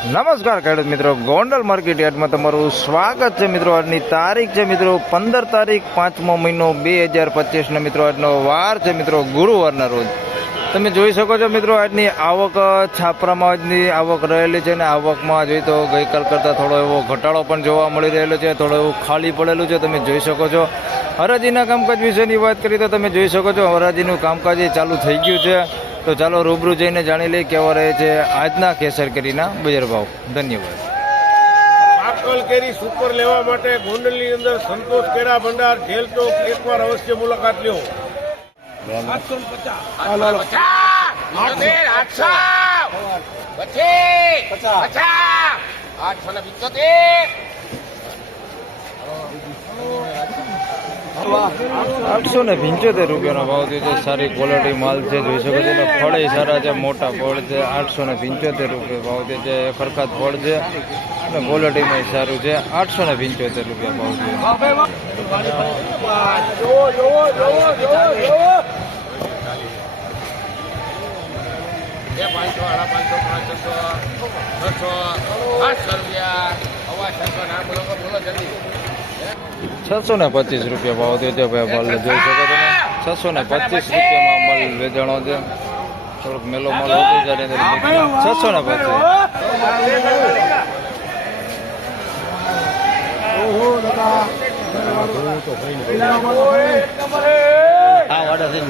નમસ્કાર ખેડૂત મિત્રો, ગોંડલ માર્કેટ યાર્ડમાં તમારું સ્વાગત છે મિત્રો. આજની તારીખ છે મિત્રો 15 તારીખ 5મો મહિનો 2025 મિત્રો. આજનો વાર છે મિત્રો ગુરુવારના રોજ. તમે જોઈ શકો છો મિત્રો, આજની આવક છાપરામાં આજની આવક રહેલી છે ને આવકમાં જોઈએ તો ગઈકાલ કરતાં થોડો એવો ઘટાડો પણ જોવા મળી રહેલો છે. થોડો એવું ખાલી પડેલું છે, તમે જોઈ શકો છો. હરાજીના કામકાજ વિશેની વાત કરીએ તો તમે જોઈ શકો છો હરાજીનું કામકાજ ચાલુ થઈ ગયું છે. તો ચાલો રૂબરૂ જઈને જાણી લઈએ કેવા રહે છે આજના કેસર કેરીના બજાર ભાવ. ધન્યવાદ. પાકલ કેરી સુપર લેવા માટે ગોંડલની અંદર સંતોષ કેળા ભંડાર જેલ ચોક એકવાર અવશ્ય મુલાકાત લ્યો. 875 રૂપિયાનો ભાવ થયો છે. સારી ક્વોલિટી માલ છે, જોઈ શકો છો. ફળ સારા છે, મોટા ફળ છે. 875 રૂપિયા ભાવ થયો છે. ખરખાત ફળ છે અને ક્વોલિટીમાં સારું છે. 875 રૂપિયા ભાવ છે. 625 રૂપિયા ભાવ થયો છે ભાઈ. માલ જોઈ શકો તમે. 625 રૂપિયામાં માલ વેચાણો છે. થોડોક મેલો માલ હતો જ્યારે 625. હા વાડા છે.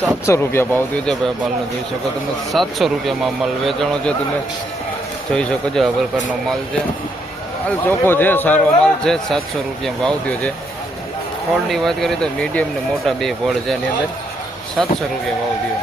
700 રૂપિયા ભાવ થયો છે ભાઈ. માલનો જોઈ શકો તમે. 700 રૂપિયામાં માલ વેચાણો છે. તમે જોઈ શકો છો આ પ્રકારનો માલ છે. માલ ચોખ્ખો છે, સારો માલ છે. 700 રૂપિયા ભાવ થયો છે. ફળની વાત કરીએ તો મીડિયમ ને મોટા બે ફળ છે. એની અંદર 700 રૂપિયા ભાવ થયો.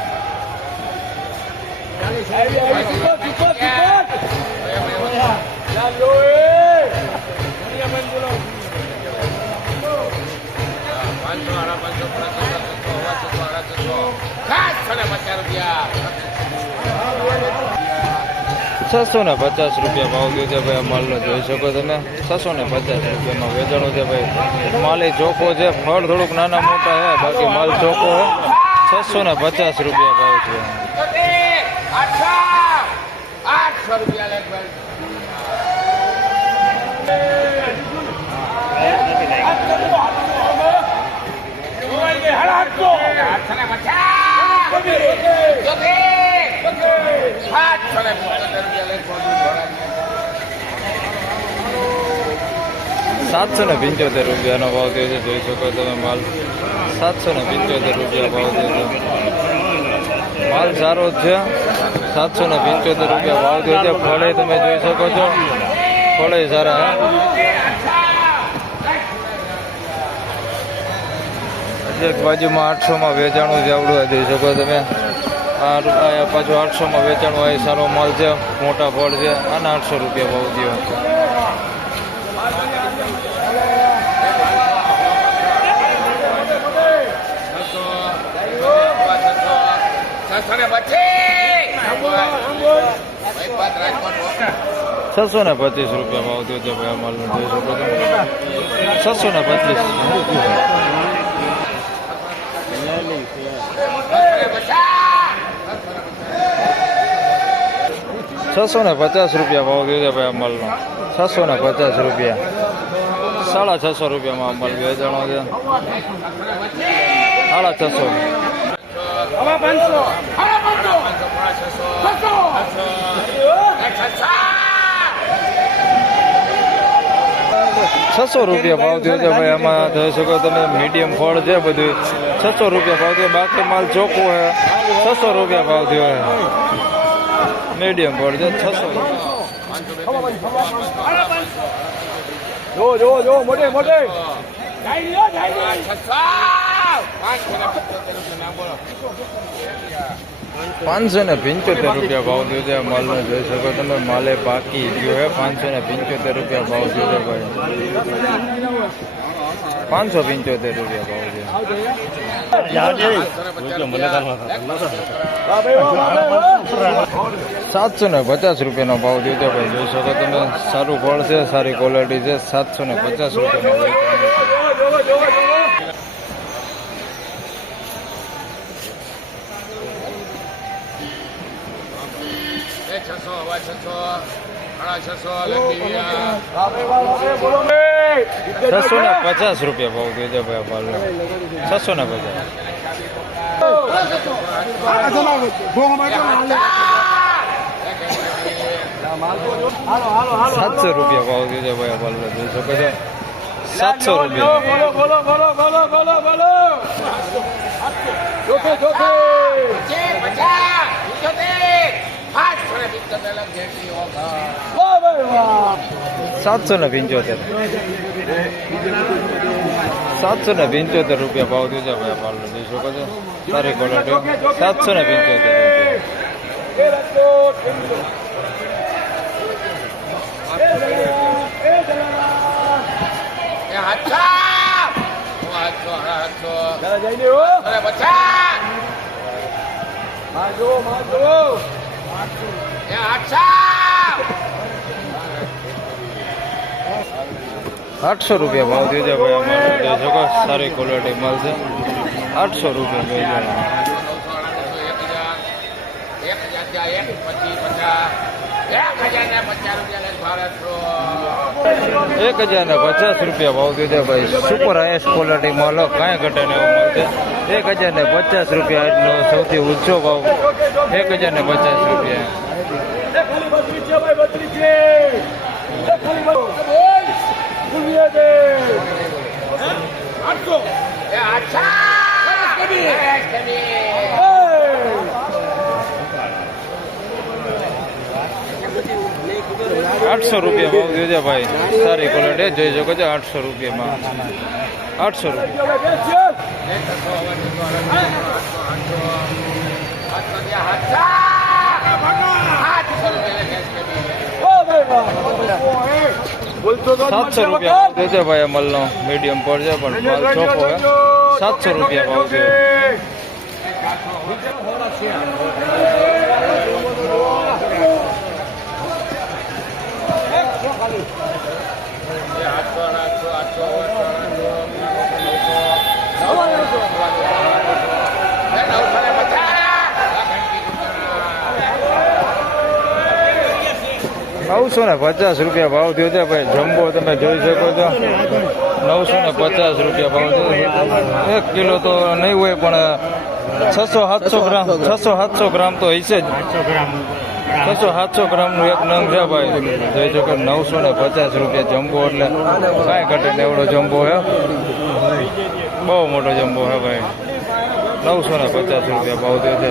650 રૂપિયા ભાવ થયો છે ભાઈ. માલનો જોઈ શકો તમે. 650 રૂપિયામાં વેચાણો છે ભાઈ. માલ એ ચોખ્ખો છે. ફળ થોડુંક નાના મોટા છે, બાકી માલ ચોખ્ખો છે. 650 રૂપિયા ભાવ છે. 800 રૂપિયા $775 રૂપિયાનો ભાવ થયો છે. જોઈ શકો તમે માલ. 775 રૂપિયા ભાવ થયો છે. માલ સારો જ છે. 775 રૂપિયા ભાવ થયો છે. ફળે તમે જોઈ શકો છો. ફળે સારા. એક બાજુમાં 800માં વેચાણું છે આવડું જોઈ શકો તમે. આ પાછું 800માં વેચાણું હોય. સારો માલ છે, મોટા ફળ છે. આના 800 રૂપિયા ભાવ થયો. 625 રૂપિયા ભાવ થયો છે ભાઈ. માલ જોઈ શકો છો. 625. 650 રૂપિયા ભાવ થયો છે ભાઈ. માલનો 650 રૂપિયા. 650 રૂપિયામાં માલ વેચાણો છે. 600 રૂપિયા ભાવ થયો છે ભાઈ. આમાં જોઈ શકો તમે મીડિયમ ફળ છે બધું. 600 રૂપિયા ભાવ થયો. બાકી માલ ચોખ્ખો છે. 600 રૂપિયા ભાવ થયો છે. મીડિયમ ફળ છે. 600 જો મોટે 575 રૂપિયા ભાવ થયો છે માલનો. જોઈ શકો તમે. માલે બાકી ગયો હે. 575 રૂપિયા ભાવ થયો છે ભાઈ. 575 રૂપિયા ભાવ છે. 750 રૂપિયાનો ભાવ થયો છે ભાઈ. જોઈ શકો તમે સારું ફળ છે, સારી ક્વોલિટી છે. 750 રૂપિયાનો ₹650 રૂપિયા ભાવ થયો છે ભાઈ. પાલનો 700 રૂપિયા ભાવ થયો છે ભાઈ. પાલનો જોઈ શકો છો 700 775 રૂપિયા ભાવ થયો છે ભાઈ. પાલનો જોઈ શકો છો સારી ક્વોલિટી 800 રૂપિયા ભાવ થયો છે ભાઈ. અમારે જોઈ શકો સારી ક્વોલિટી મળશે 800 રૂપિયા. 1050 રૂપિયા ભાવ થયો છે ભાઈ. સુપર હાઈએસ્ટ ક્વોલિટી માલ, કાંઈ ઘટે ને એવું મળશે. 1050 રૂપિયા આજનો સૌથી ઊંચો ભાવ. 1050 રૂપિયા. ₹800 રૂપિયા ભાવ થયો છે ભાઈ. સારી ક્વોલિટી જોઈ શકો છો 800 રૂપિયામાં. 800 700 રૂપિયા ભાવ થયો છે ભાઈ. અમલનો મીડિયમ પર છે પણ માલ ચોખ્ખો છે. 700 રૂપિયા ભાવ થયો. ₹950 રૂપિયા ભાવ થયો છે ભાઈ. જમ્બો તમે જોઈ શકો છો 950 રૂપિયા ભાવ થયો. 1 કિલો તો નહીં હોય પણ 600-700 ગ્રામ 600-700 ગ્રામ તો હશે જ. 600-700 ગ્રામનું એક નંગ છે ભાઈ. જોઈ શકો 950 રૂપિયા જમ્બો એટલે કાંઈ ઘટે ને એવડો જમ્બો છે. બહુ મોટો જમ્બો છે ભાઈ. 950 રૂપિયા ભાવ થયો છે.